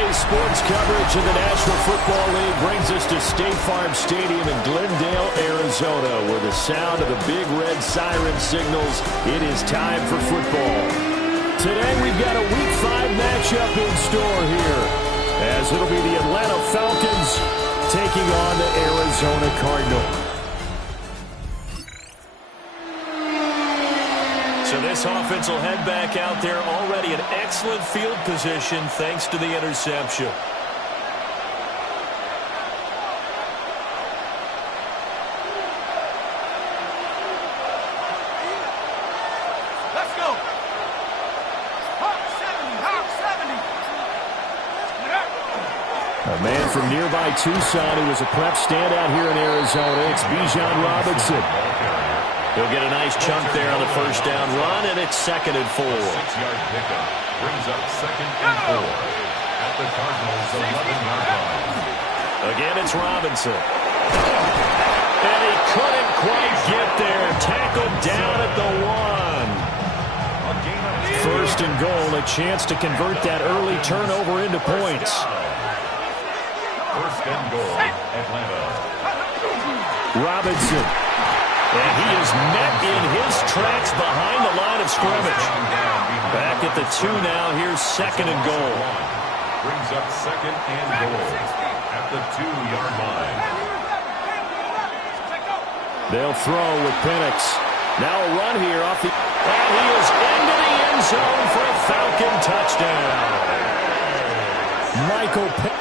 Today's sports coverage of the National Football League brings us to State Farm Stadium in Glendale, Arizona, where the sound of the big red siren signals it is time for football. Today we've got a Week 5 matchup in store here, as it'll be the Atlanta Falcons taking on the Arizona Cardinals. So this offense will head back out there, already in excellent field position thanks to the interception. Let's go. Hawk 70, Hawk 70. A man from nearby Tucson who was a prep standout here in Arizona. It's Bijan Robinson. He'll get a nice chunk there on the first down run, and it's 2nd and 4. 6-yard pickup brings up 2nd and 4 at the Cardinals' 11-yard line. Again, it's Robinson. And he couldn't quite get there. Tackled down at the 1. 1st and goal, a chance to convert that early turnover into points. 1st and goal, Atlanta. Robinson. And he is met in his tracks behind the line of scrimmage. Back at the 2 now. Here's 2nd and goal. Brings up 2nd and goal at the 2-yard line. They'll throw with Penix. Now a run here off the... And he is into the end zone for a Falcon touchdown. Michael Penix.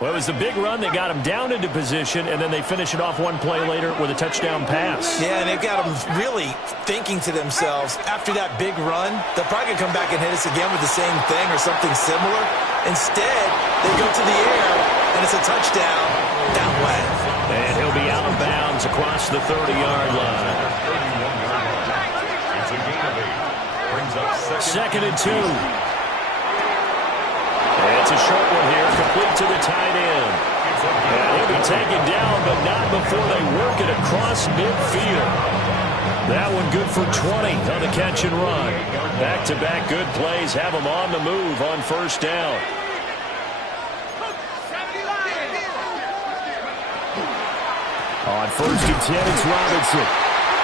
Well, it was the big run that got him down into position, and then they finish it off one play later with a touchdown pass. Yeah, and they've got them really thinking to themselves, after that big run, they'll probably come back and hit us again with the same thing or something similar. Instead, they go to the air, and it's a touchdown that way. And he'll be out of bounds across the 30-yard line. It's a gain of 8. Brings up 2nd and 2. It's a short one here, complete to the tight end. And he'll be taken down, but not before they work it across midfield. That one good for 20 on the catch and run. Back-to-back good plays have them on the move on 1st down. On 1st and 10, it's Robinson.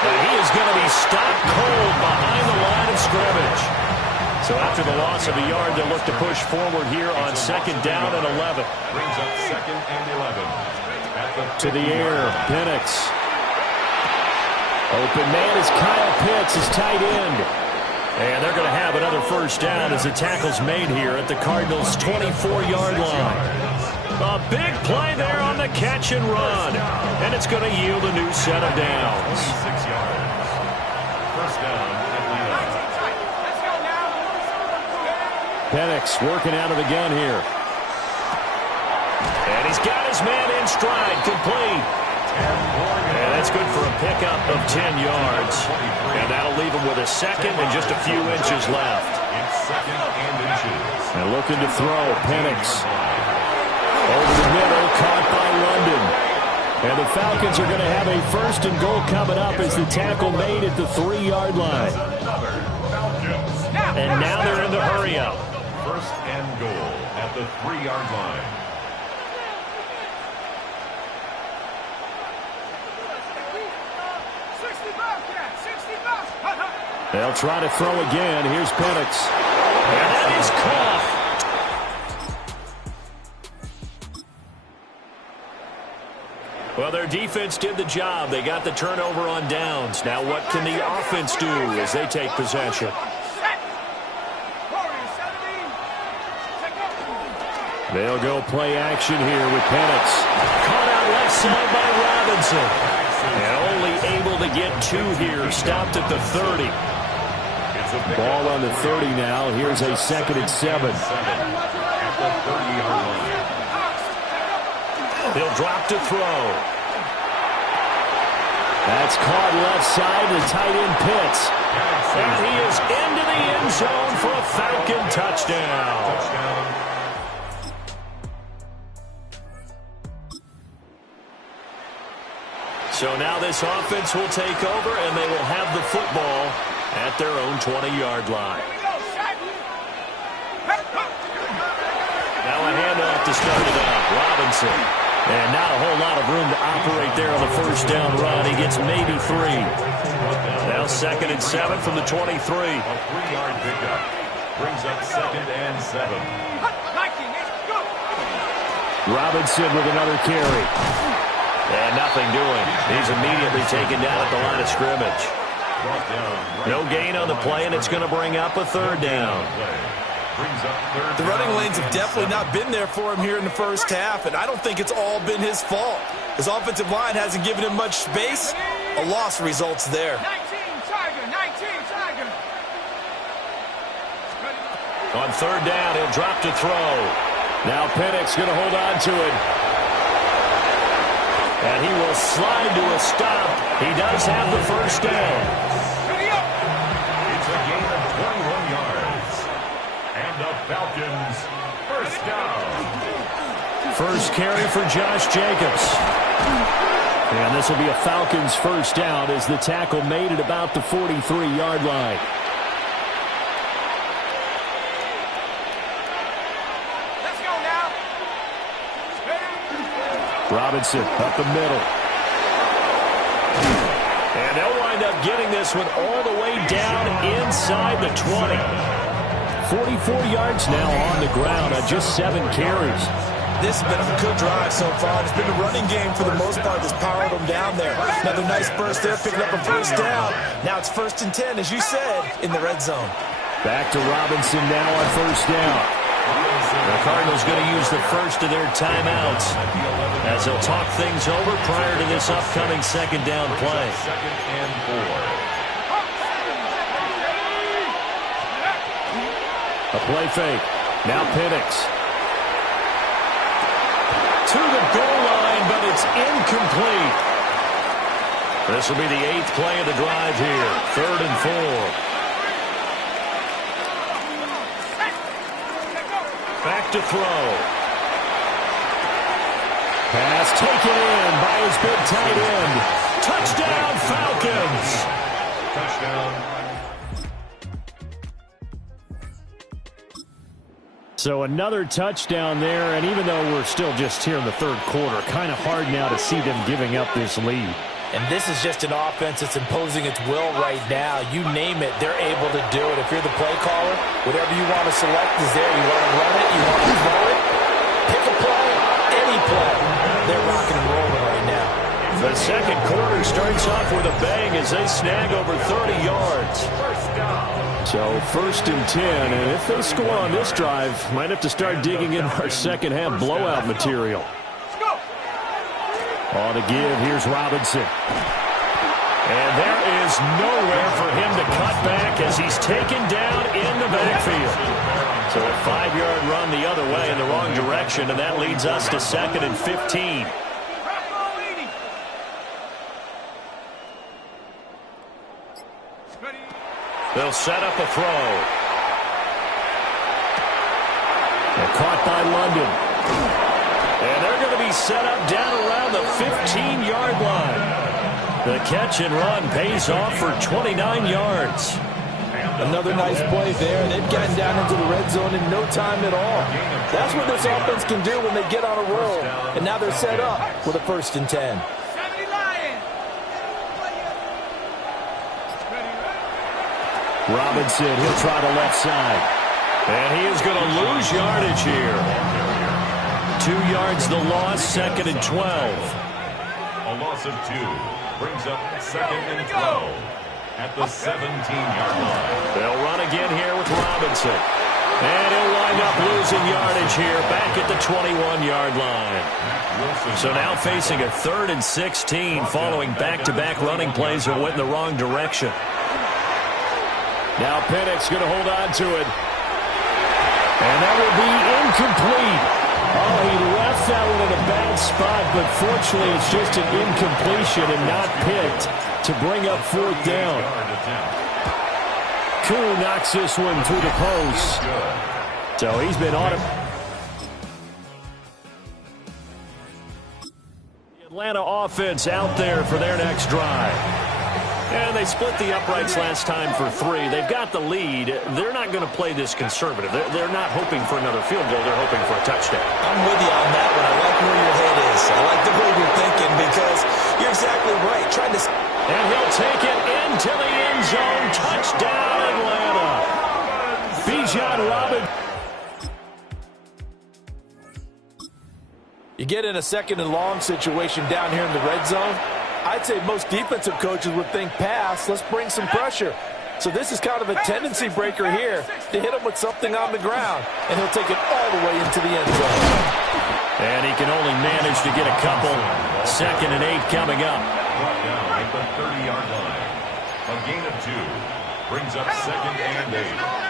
And he is going to be stopped cold behind the line of scrimmage. So after the loss of a yard, they'll look to push forward here on 2nd down and 11. Brings up 2nd and 11. To the air, Penix. Open man is Kyle Pitts, his tight end. And they're going to have another 1st down as the tackle's made here at the Cardinals' 24-yard line. A big play there on the catch and run. And it's going to yield a new set of downs. 6 yards. 1st down. Penix working out of the gun here. And he's got his man in stride, complete. And that's good for a pickup of 10 yards. And that'll leave him with a 2nd and just a few inches left. It's 2nd and inches. And looking to throw, Penix. Over the middle, caught by London. And the Falcons are going to have a 1st and goal coming up as the tackle made at the 3-yard line. And now they're in the hurry-up. 1st and goal at the 3-yard line. They'll try to throw again. Here's Penix. And that is caught. Well, their defense did the job. They got the turnover on downs. Now what can the offense do as they take possession? They'll go play action here with Penix. Caught out left side by Robinson. And only able to get 2 here. Stopped at the 30. Ball on the 30 now. Here's a 2nd and 7. At the 30-yard line. He'll drop to throw. That's caught left side to tight end Pitts. And he is into the end zone for a Falcon touchdown. So now this offense will take over, and they will have the football at their own 20-yard line. Now a handoff to start it up. Robinson. And not a whole lot of room to operate there on the first down run. He gets maybe 3. Now 2nd and 7 from the 23. A 3-yard pickup. Brings up 2nd and 7. Robinson with another carry. And nothing doing. He's immediately taken down at the line of scrimmage. No gain on the play, and it's going to bring up a 3rd down. The running lanes have definitely not been there for him here in the first half, and I don't think it's all been his fault. His offensive line hasn't given him much space. A loss results there. 19 Tiger. On 3rd down, he'll drop to throw. Now Penix going to hold on to it. And he will slide to a stop. He does have the first down. It's a gain of 21 yards. And the Falcons, first down. First carry for Josh Jacobs. And this will be a Falcons first down as the tackle made it about the 43-yard line. Let's go now. Robinson up the middle. And they'll wind up getting this one all the way down inside the 20. 44 yards now on the ground on just 7 carries. This has been a good drive so far. It's been a running game for the most part that's powered them down there. Another nice burst there, picking up a first down. Now it's 1st and 10, as you said, in the red zone. Back to Robinson now on first down. The Cardinals going to use the first of their timeouts as they'll talk things over prior to this upcoming 2nd down play. 2nd and 4. A play fake. Now Penix. To the goal line, but it's incomplete. This will be the 8th play of the drive here. 3rd and 4. Back to throw. Pass taken in by his big tight end. Touchdown, Falcons. Touchdown. So another touchdown there, and even though we're still just here in the 3rd quarter, kind of hard now to see them giving up this lead. And this is just an offense that's imposing its will right now. You name it, they're able to do it. If you're the play caller, whatever you want to select is there. You want to run it, you want to throw it, pick a play, any play. They're rocking and rolling right now. The 2nd quarter starts off with a bang as they snag over 30 yards. So 1st and 10, and if they score on this drive, might have to start digging in our 2nd half blowout material. On the give, here's Robinson. And there is nowhere for him to cut back as he's taken down in the backfield. So a 5-yard run the other way in the wrong direction, and that leads us to 2nd and 15. They'll set up a throw. They're caught by London. And they're going to be set up down around the 15-yard line. The catch and run pays off for 29 yards. Another nice play there. They've gotten down into the red zone in no time at all. That's what this offense can do when they get on a roll. And now they're set up with a 1st and 10. Robinson, he'll try the left side. And he is going to lose yardage here. 2 yards the loss, 2nd and 12. A loss of 2 brings up 2nd and 12 at the 17-yard line. They'll run again here with Robinson. And he'll wind up losing yardage here back at the 21-yard line. So now facing a 3rd and 16 following back-to-back running plays that went in the wrong direction. Now Penix going to hold on to it. And that will be incomplete. Oh, he left that one in a bad spot, but fortunately it's just an incompletion and not picked to bring up 4th down. Koo knocks this one through the post. So he's been on it. The Atlanta offense out there for their next drive. And they split the uprights last time for 3. They've got the lead. They're not going to play this conservative. They're not hoping for another field goal. They're hoping for a touchdown. I'm with you on that one. I like where your head is. I like the way you're thinking because you're exactly right. Trying to... And he'll take it into the end zone. Touchdown, Atlanta. Bijan Robinson. You get in a second and long situation down here in the red zone, I'd say most defensive coaches would think pass, let's bring some pressure. So this is kind of a tendency breaker here to hit him with something on the ground, and he'll take it all the way into the end zone. And he can only manage to get a couple. 2nd and 8 coming up. Brought down at the 30-yard line. A gain of 2 brings up 2nd and 8.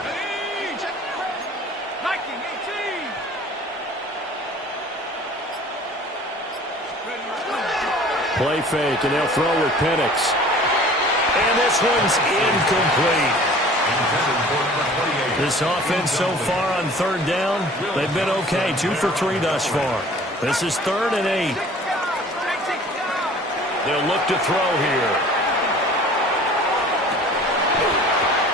Play fake, and they'll throw with Penix. And this one's incomplete. This offense so far on 3rd down, they've been okay. 2 for 3 thus far. This is 3rd and 8. They'll look to throw here.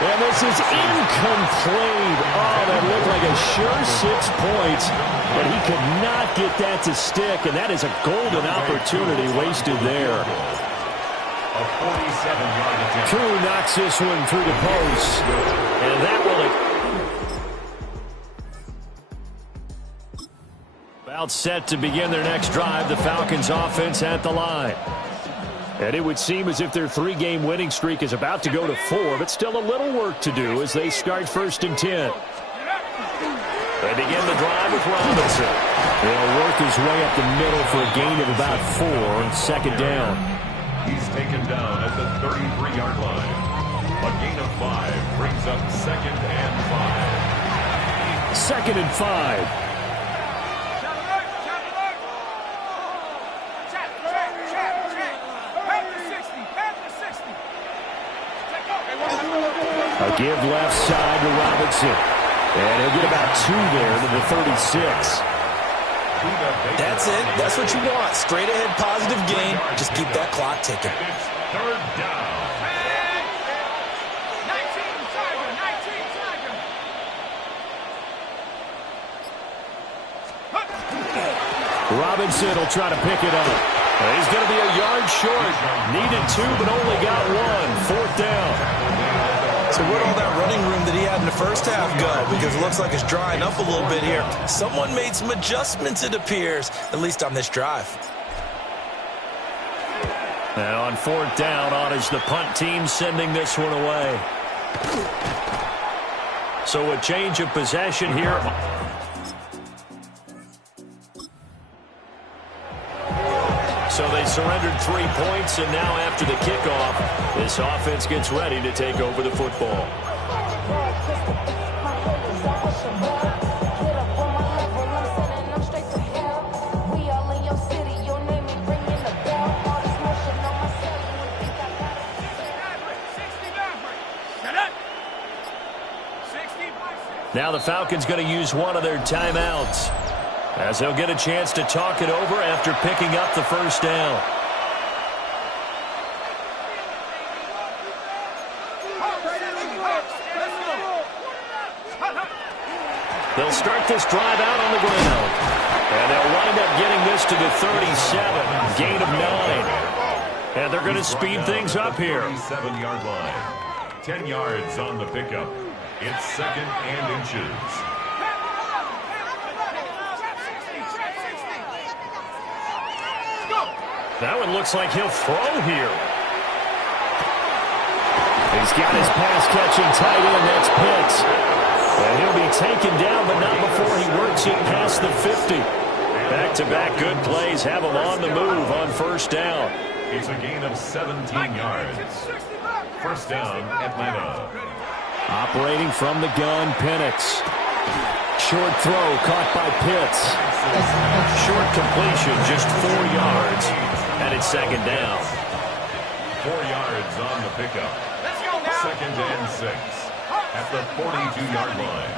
And this is incomplete. Oh, that looked like a sure 6 points, but he could not get that to stick, and that is a golden opportunity wasted there. A 47-yard attempt. True knocks this one through the post, and that will... About set to begin their next drive, the Falcons offense at the line. And it would seem as if their 3-game winning streak is about to go to 4, but still a little work to do as they start 1st and 10. They begin the drive with Robinson. He'll work his way up the middle for a gain of about 4 on 2nd down. He's taken down at the 33-yard line. A gain of 5 brings up 2nd and 5. 2nd and 5. A give left side to Robinson. And he'll get about 2 there to the 36. That's it. That's what you want. Straight ahead positive gain. Just keep that clock ticking. It's 3rd down. 19 Tiger. Robinson will try to pick it up. He's going to be a yard short. Needed 2, but only got 1. 4th down. So where'd all that running room that he had in the first half go? Because it looks like it's drying up a little bit here. Someone made some adjustments, it appears, at least on this drive. And on 4th down, on is the punt team sending this one away. So a change of possession here. So they surrendered 3 points, and now after the kickoff, this offense gets ready to take over the football. Now the Falcons going to use one of their timeouts, as they'll get a chance to talk it over after picking up the 1st down. They'll start this drive out on the ground. And they'll wind up getting this to the 37. Gain of 9. And they're going to speed things up here. 37-yard line. 10 yards on the pickup. It's 2nd and inches. That one looks like he'll throw here. He's got his pass-catching tight end. That's Pitts. And he'll be taken down, but not before he works it past the 50. Back-to-back good plays have him on the move on 1st down. It's a gain of 17 yards. 1st down, Atlanta. Operating from the gun, Penix. Short throw caught by Pitts. Short completion, just 4 yards. And it's 2nd down. 4 yards on the pickup. 2nd and 6 at the 42-yard line.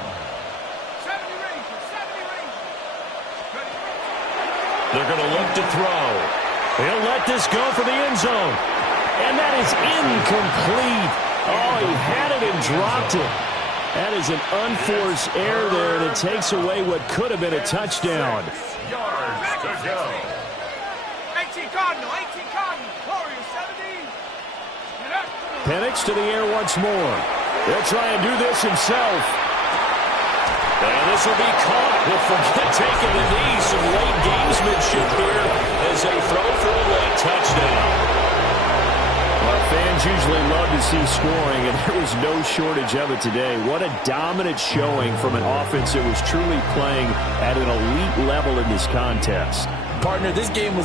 They're going to look to throw. He'll let this go for the end zone. And that is incomplete. Oh, he had it and dropped it. That is an unforced error there, and it takes away what could have been a touchdown. Yards to go. 18 Cardinal, Warriors 17. Penix to the air once more. He'll try and do this himself. And this will be caught. We'll forget taking the knee. Some late gamesmanship here as they throw for a late touchdown. Well, fans usually love to see scoring, and there was no shortage of it today. What a dominant showing from an offense that was truly playing at an elite level in this contest. Partner, this game was